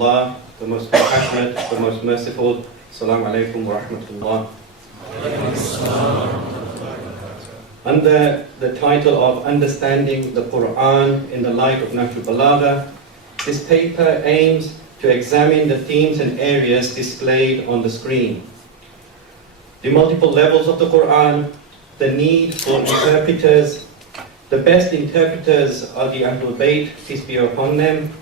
Allah, the most compassionate, the most merciful. Assalamu alaikum wa rahmatullah. Under the title of Understanding the Quran in the Light of Nahjul Balagha, this paper aims to examine the themes and areas displayed on the screen. The multiple levels of the Quran, the need for interpreters. The best interpreters are the Ahlul Bayt, peace be upon them.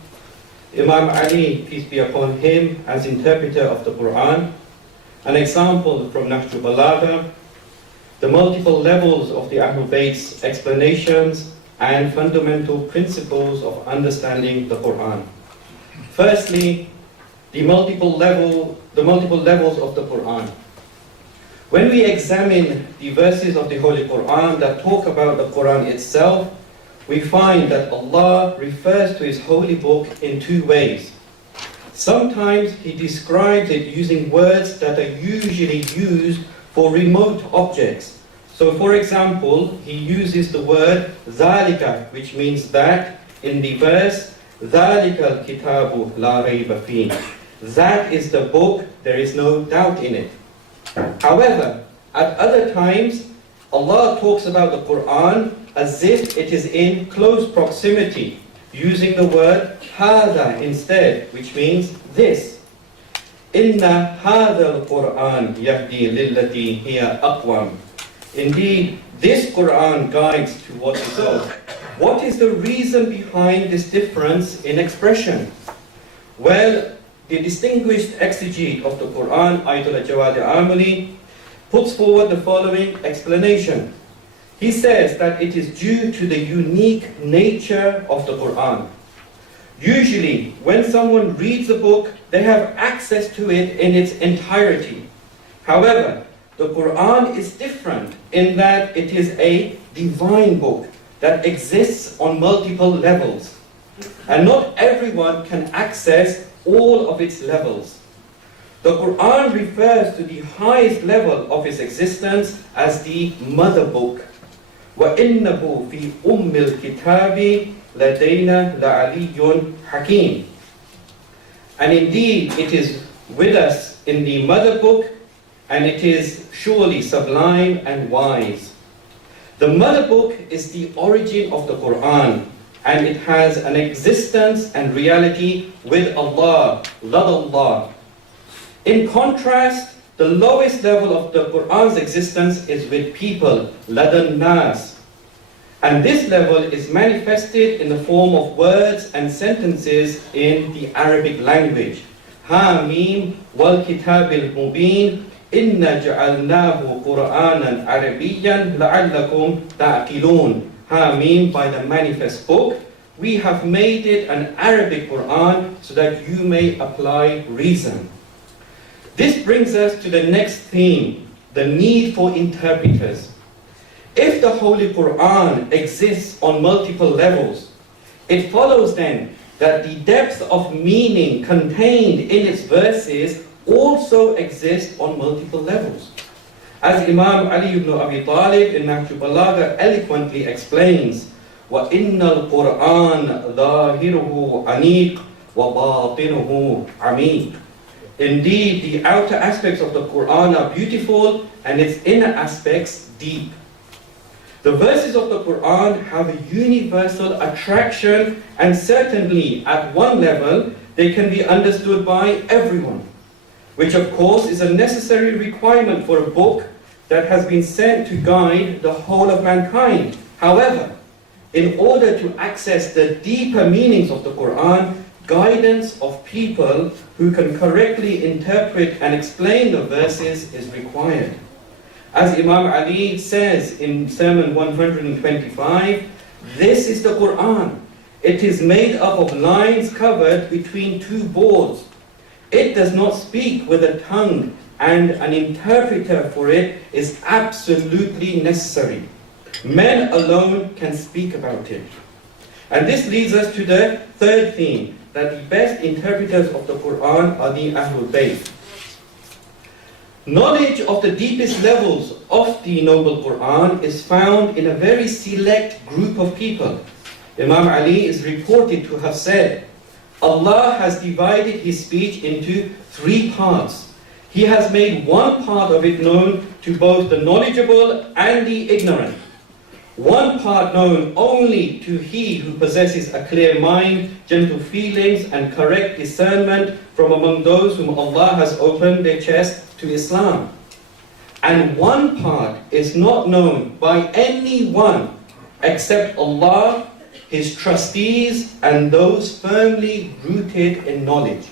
Imam Ali, peace be upon him, as interpreter of the Quran. An example from Nahjul Balagha. The multiple levels of the Ahlul Bayt's explanations and fundamental principles of understanding the Quran. Firstly, the multiple levels of the Quran. When we examine the verses of the Holy Quran that talk about the Quran itself, we find that Allah refers to His holy book in two ways. Sometimes He describes it using words that are usually used for remote objects. So for example, He uses the word ذَلِكَ, which means that, in the verse, ذَلِكَ الْكِتَابُ لَا رَيْبَ فِيهِ. That is the book, there is no doubt in it. However, at other times, Allah talks about the Quran as if it is in close proximity, using the word هَذَا instead, which means this. إِنَّ هَذَا الْقُرْآنِ يَهْدِي لِلَّتِي هِيَ أَقْوَمُ. Indeed, this Quran guides towards itself. What is the reason behind this difference in expression? Well, the distinguished exegete of the Quran, Ayatollah Jawad Amali, puts forward the following explanation. He says that it is due to the unique nature of the Quran. Usually, when someone reads a book, they have access to it in its entirety. However, the Quran is different in that it is a divine book that exists on multiple levels. And not everyone can access all of its levels. The Quran refers to the highest level of its existence as the mother book. وَإِنَّهُ فِي أُمِّ الْكِتَابِ لَدَيْنَا لَعَلِيٌّ حَكِيمٌ. And indeed, it is with us in the mother book, and it is surely sublime and wise. The mother book is the origin of the Quran, and it has an existence and reality with Allah, ladallah. In contrast, the lowest level of the Quran's existence is with people, ladan nas. And this level is manifested in the form of words and sentences in the Arabic language. Ha mim wal kitabil mubin inna ja'alnahu Qur'anan Arabiyyan la'allakum ta'qilun. Ha mim, by the manifest book, we have made it an Arabic Quran so that you may apply reason. This brings us to the next theme, the need for interpreters. If the Holy Quran exists on multiple levels, it follows then that the depth of meaning contained in its verses also exists on multiple levels. As Imam Ali ibn Abi Talib in Nahjul Balagha eloquently explains, وَإِنَّ الْقُرْآنَ ظَاهِرُهُ عَنِيقٌ وَبَاطِنُهُ عَمِيقٌ. Indeed, the outer aspects of the Quran are beautiful and its inner aspects deep. The verses of the Quran have a universal attraction, and certainly at one level they can be understood by everyone, which of course is a necessary requirement for a book that has been sent to guide the whole of mankind. However, in order to access the deeper meanings of the Quran, guidance of people who can correctly interpret and explain the verses is required. As Imam Ali says in Sermon 125, this is the Quran. It is made up of lines covered between two boards. It does not speak with a tongue, and an interpreter for it is absolutely necessary. Men alone can speak about it. And this leads us to the third theme, that the best interpreters of the Quran are the Ahlul Bayt. Knowledge of the deepest levels of the Noble Quran is found in a very select group of people. Imam Ali is reported to have said, Allah has divided His speech into 3 parts. He has made one part of it known to both the knowledgeable and the ignorant. One part known only to he who possesses a clear mind, gentle feelings, and correct discernment from among those whom Allah has opened their chest to Islam. And one part is not known by anyone except Allah, His trustees, and those firmly rooted in knowledge.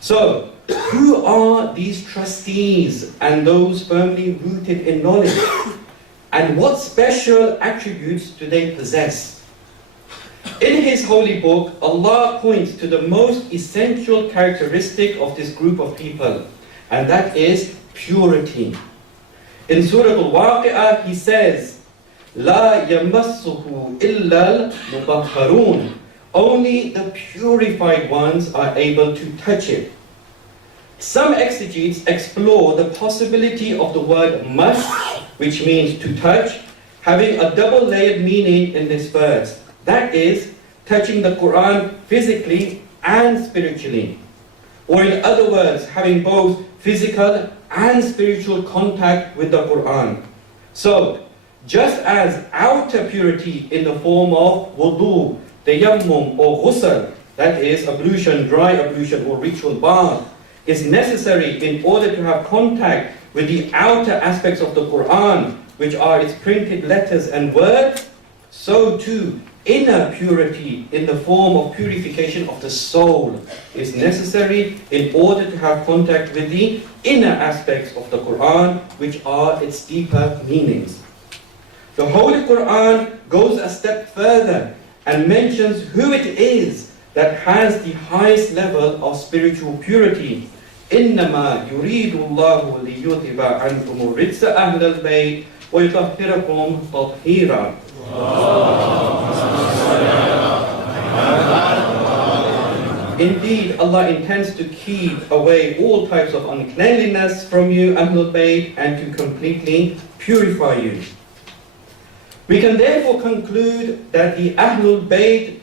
So, who are these trustees and those firmly rooted in knowledge? And what special attributes do they possess? In His holy book, Allah points to the most essential characteristic of this group of people, and that is purity. In Surah Al-Waqi'ah, He says, "La yamassuhu illa al-mutahharun." Only the purified ones are able to touch it. Some exegetes explore the possibility of the word mas, which means to touch, having a double-layered meaning in this verse. That is, touching the Quran physically and spiritually. Or in other words, having both physical and spiritual contact with the Quran. So, just as outer purity in the form of wudu, tayammum or ghusl, that is ablution, dry ablution or ritual bath, is necessary in order to have contact with the outer aspects of the Quran, which are its printed letters and words, so too inner purity in the form of purification of the soul is necessary in order to have contact with the inner aspects of the Quran, which are its deeper meanings. The Holy Quran goes a step further and mentions who it is that has the highest level of spiritual purity. إِنَّمَا يُرِيدُ اللَّهُ لِيُذْهِبَ عَنْكُمُ الرِّجْسَ أَهْلَ الْبَيْتِ وَيُطَهِّرَكُمْ تَطْهِيرًا. Indeed, Allah intends to keep away all types of uncleanliness from you, Ahlul Bayt, and to completely purify you. We can therefore conclude that the Ahlul Bayt,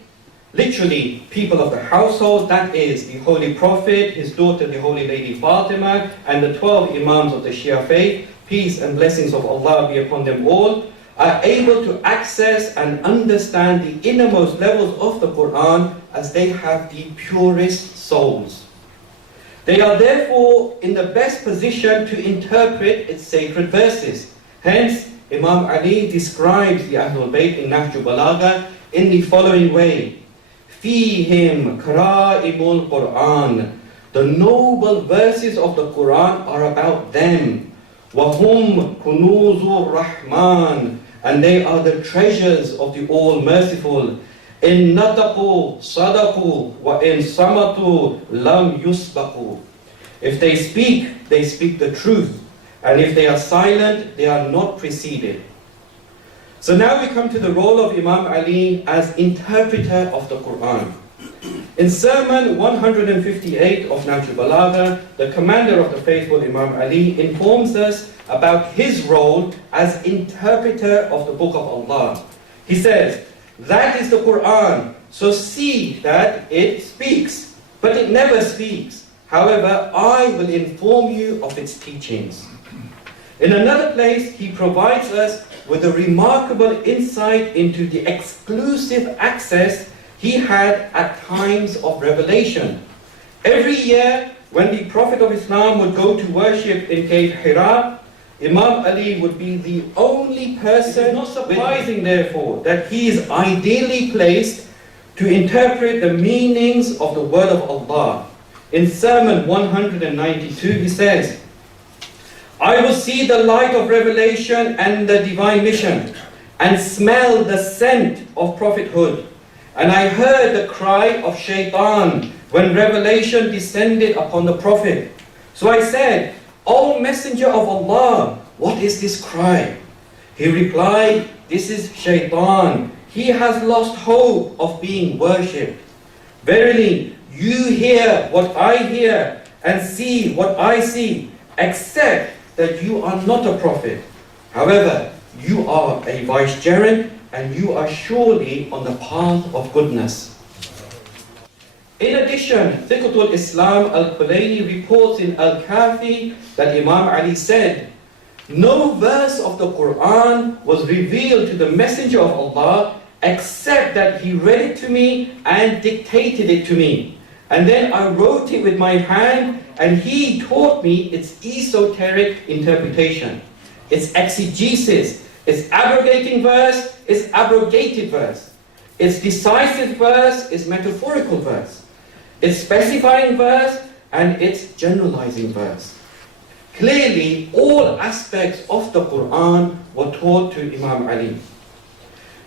literally people of the household, that is the Holy Prophet, his daughter the Holy Lady Fatima, and the 12 Imams of the Shia faith, peace and blessings of Allah be upon them all, are able to access and understand the innermost levels of the Quran as they have the purest souls. They are therefore in the best position to interpret its sacred verses. Hence, Imam Ali describes the Ahlul Bayt in Nahjul Balagha in the following way: Fihim kara'imul Quran. The noble verses of the Quran are about them. Wahum kunuzur Rahman. And they are the treasures of the All-Merciful. In nataqu sadaqu wa in samatu lam yusbaqu. If they speak the truth. And if they are silent, they are not preceded. So now we come to the role of Imam Ali as interpreter of the Quran. In Sermon 158 of Nahjul Balagha, the commander of the faithful Imam Ali informs us about his role as interpreter of the Book of Allah. He says, that is the Quran, so see that it speaks, but it never speaks. However, I will inform you of its teachings. In another place, he provides us with a remarkable insight into the exclusive access he had at times of revelation. Every year, when the Prophet of Islam would go to worship in Cave Hira, Imam Ali would be the only person. It is not surprising, therefore, that he is ideally placed to interpret the meanings of the word of Allah. In Sermon 192, he says, I will see the light of revelation and the divine mission, and smell the scent of prophethood. And I heard the cry of shaitan when revelation descended upon the Prophet. So I said, O Messenger of Allah, what is this cry? He replied, this is shaitan. He has lost hope of being worshipped. Verily, you hear what I hear and see what I see, except that you are not a prophet. However, you are a vicegerent and you are surely on the path of goodness. In addition, Thiqatul Islam al-Kulayni reports in Al-Kafi that Imam Ali said, "No verse of the Quran was revealed to the Messenger of Allah except that he read it to me and dictated it to me. And then I wrote it with my hand and he taught me its esoteric interpretation, its exegesis, its abrogating verse, its abrogated verse, its decisive verse, its metaphorical verse, its specifying verse, and its generalizing verse." Clearly, all aspects of the Quran were taught to Imam Ali.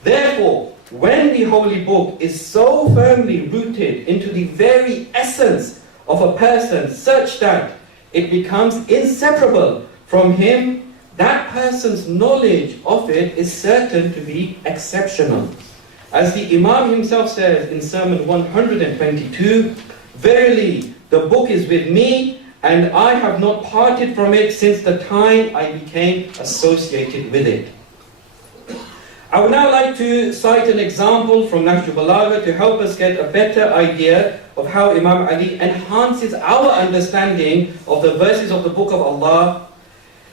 Therefore, when the Holy Book is so firmly rooted into the very essence of a person such that it becomes inseparable from him, that person's knowledge of it is certain to be exceptional. As the Imam himself says in Sermon 122, "Verily, the book is with me, and I have not parted from it since the time I became associated with it." I would now like to cite an example from Nahjul Balagha to help us get a better idea of how Imam Ali enhances our understanding of the verses of the Book of Allah.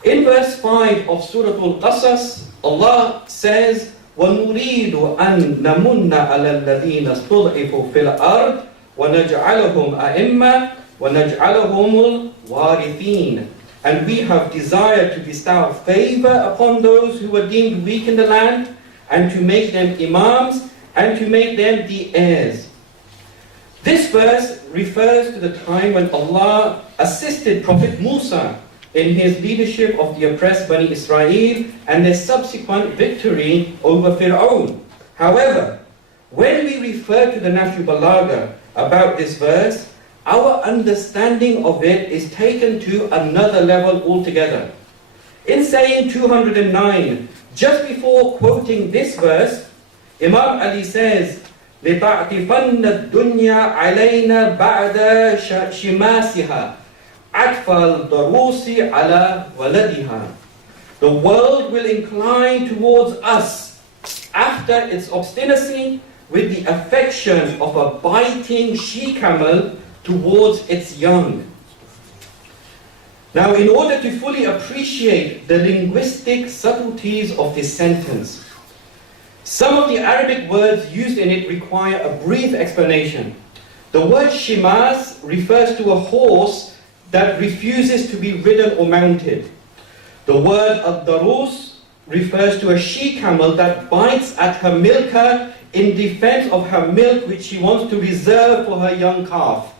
In verse 5 of Surah Al-Qasas, Allah says, وَنُرِيدُ أَن نَمُنَّ عَلَى الَّذِينَ اسْتُضْعِفُوا فِي الْأَرْضِ وَنَجْعَلَهُمْ أَئِمَّةً وَنَجْعَلَهُمُ الْوَارِثِينَ. And we have desired to bestow favor upon those who were deemed weak in the land, and to make them imams, and to make them the heirs. This verse refers to the time when Allah assisted Prophet Musa in his leadership of the oppressed Bani Israel and their subsequent victory over Fir'aun. However, when we refer to the Nahjul Balagha about this verse, our understanding of it is taken to another level altogether. In saying 209, just before quoting this verse, Imam Ali says, لِتَعْتِفَنَّ الدُّنْيَا عَلَيْنَا بَعْدَ شِمَاسِهَا عَطْفَ الضَّرُوسِ عَلَى وَلَدِهَا. The world will incline towards us after its obstinacy with the affection of a biting she-camel towards its young. Now, in order to fully appreciate the linguistic subtleties of this sentence, some of the Arabic words used in it require a brief explanation. The word shimas refers to a horse that refuses to be ridden or mounted. The word ad-darus refers to a she-camel that bites at her milker in defense of her milk which she wants to reserve for her young calf.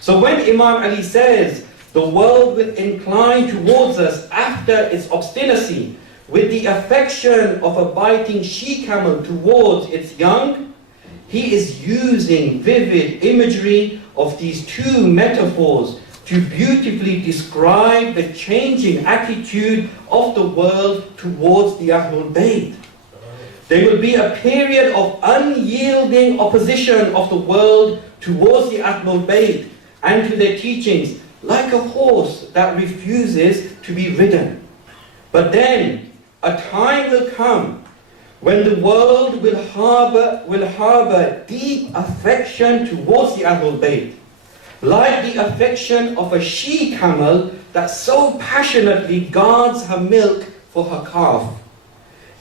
So when Imam Ali says, the world will incline towards us after its obstinacy with the affection of a biting she-camel towards its young, he is using vivid imagery of these two metaphors to beautifully describe the changing attitude of the world towards the Ahlul Bayt. There will be a period of unyielding opposition of the world towards the Ahlul Bayt and to their teachings, like a horse that refuses to be ridden. But then, a time will come when the world will harbor deep affection towards the Ahlul Bayt, like the affection of a she-camel that so passionately guards her milk for her calf.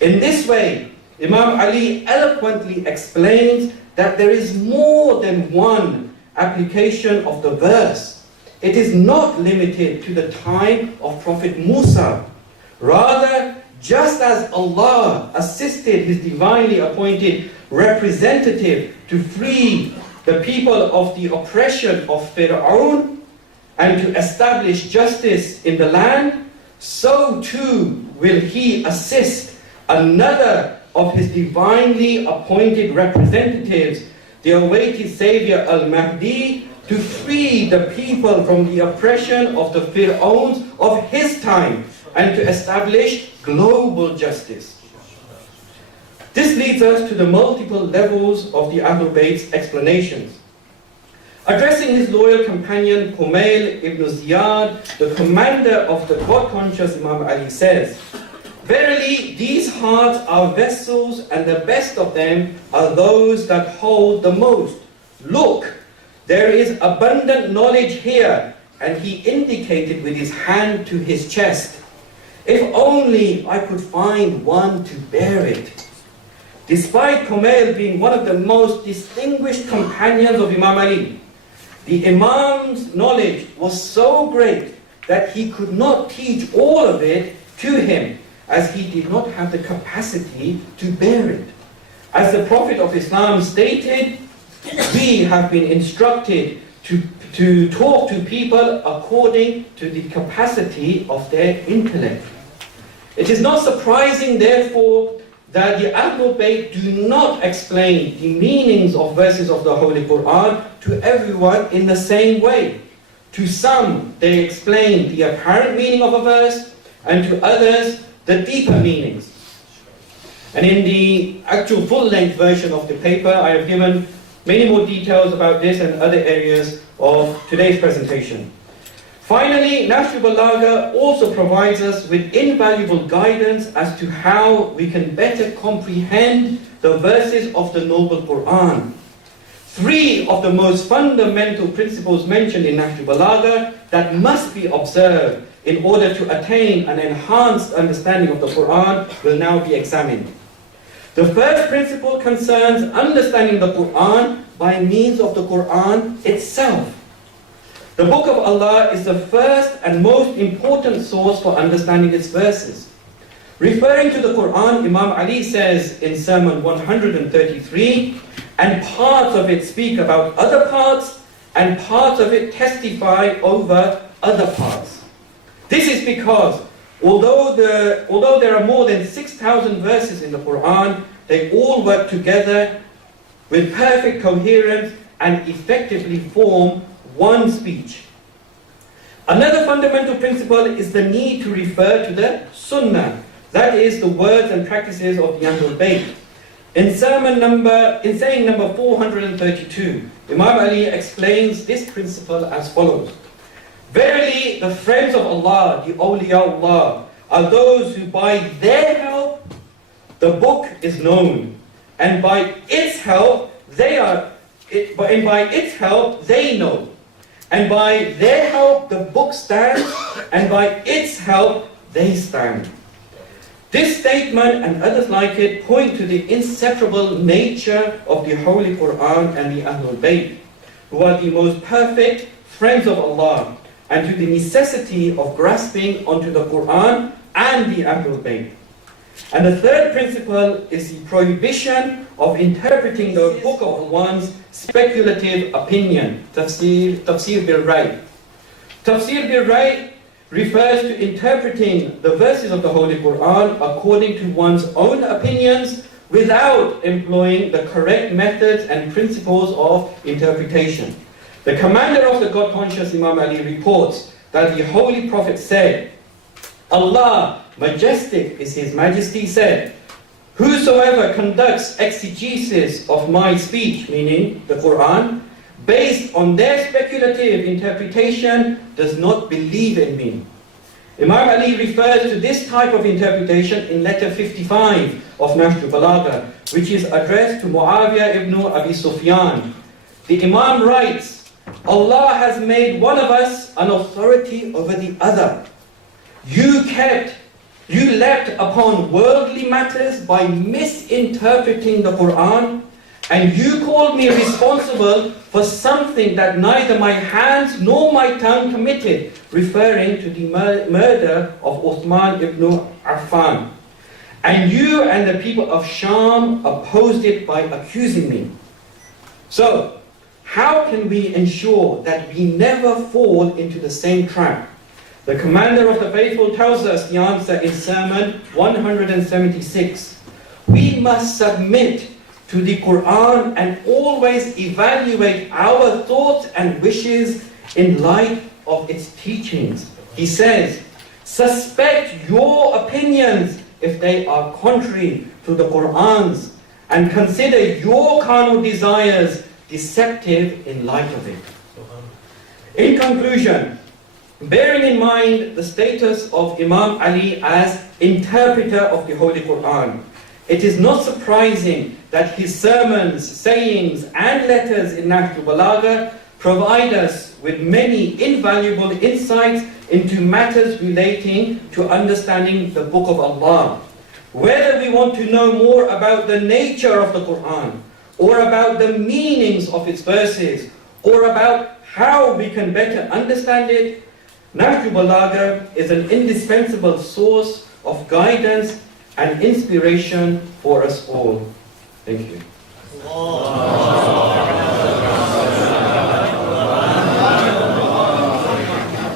In this way, Imam Ali eloquently explains that there is more than one application of the verse. It is not limited to the time of Prophet Musa. Rather, just as Allah assisted His divinely appointed representative to free the people of the oppression of Fir'aun and to establish justice in the land, so too will He assist another of His divinely appointed representatives, the awaited Savior Al-Mahdi, to free the people from the oppression of the Fir'auns of his time and to establish global justice. This leads us to the multiple levels of the Ahlul Bayt's explanations. Addressing his loyal companion Kumail ibn Ziyad, the commander of the God-conscious Imam Ali says, "Verily, these hearts are vessels, and the best of them are those that hold the most. Look, There is abundant knowledge here, and he indicated with his hand to his chest. If only I could find one to bear it. Despite Kumail being one of the most distinguished companions of Imam Ali, the Imam's knowledge was so great that he could not teach all of it to him, as he did not have the capacity to bear it. As the Prophet of Islam stated, we have been instructed to talk to people according to the capacity of their intellect. It is not surprising, therefore, that the Ahlul Bayt do not explain the meanings of verses of the Holy Quran to everyone in the same way. To some, they explain the apparent meaning of a verse, and to others, the deeper meanings. And in the actual full-length version of the paper, I have given many more details about this and other areas of today's presentation. Finally, Nahjul Balagha also provides us with invaluable guidance as to how we can better comprehend the verses of the Noble Quran. Three of the most fundamental principles mentioned in Nahjul Balagha that must be observed in order to attain an enhanced understanding of the Quran will now be examined. The first principle concerns understanding the Quran by means of the Quran itself. The Book of Allah is the first and most important source for understanding its verses. Referring to the Quran, Imam Ali says in Sermon 133, and parts of it speak about other parts, and parts of it testify over other parts. This is because, although there are more than 6,000 verses in the Quran, they all work together with perfect coherence and effectively form one speech. Another fundamental principle is the need to refer to the Sunnah, that is, the words and practices of the Ahlul Bayt. In saying number 432, Imam Ali explains this principle as follows. Verily, the friends of Allah, the awliyaullah, are those who by their help the book is known, and by its help they know. And by their help the book stands, and by its help they stand. This statement and others like it point to the inseparable nature of the Holy Quran and the Ahlul Bayt, who are the most perfect friends of Allah, and to the necessity of grasping onto the Quran and the Ahlul Bayt. And the third principle is the prohibition of interpreting the book of one's speculative opinion, tafsir bil-ray. Tafsir bil-ray refers to interpreting the verses of the Holy Quran according to one's own opinions without employing the correct methods and principles of interpretation. The commander of the God-conscious Imam Ali reports that the Holy Prophet said, Allah, majestic is His Majesty, said, whosoever conducts exegesis of my speech, meaning the Quran, based on their speculative interpretation, does not believe in me. Imam Ali refers to this type of interpretation in letter 55 of Nahjul Balagha, which is addressed to Muawiyah ibn Abi Sufyan. The Imam writes, Allah has made one of us an authority over the other. You leapt upon worldly matters by misinterpreting the Quran, and you called me responsible for something that neither my hands nor my tongue committed, referring to the murder of Uthman ibn Affan. And you and the people of Sham opposed it by accusing me. So, how can we ensure that we never fall into the same trap? The Commander of the Faithful tells us the answer in Sermon 176. We must submit to the Quran and always evaluate our thoughts and wishes in light of its teachings. He says, suspect your opinions if they are contrary to the Quran's, and consider your carnal desires deceptive in light of it. In conclusion, bearing in mind the status of Imam Ali as interpreter of the Holy Quran, it is not surprising that his sermons, sayings and letters in Nahjul Balagha provide us with many invaluable insights into matters relating to understanding the Book of Allah. Whether we want to know more about the nature of the Quran, or about the meanings of its verses, or about how we can better understand it, Nahjul Balagha is an indispensable source of guidance and inspiration for us all. Thank you.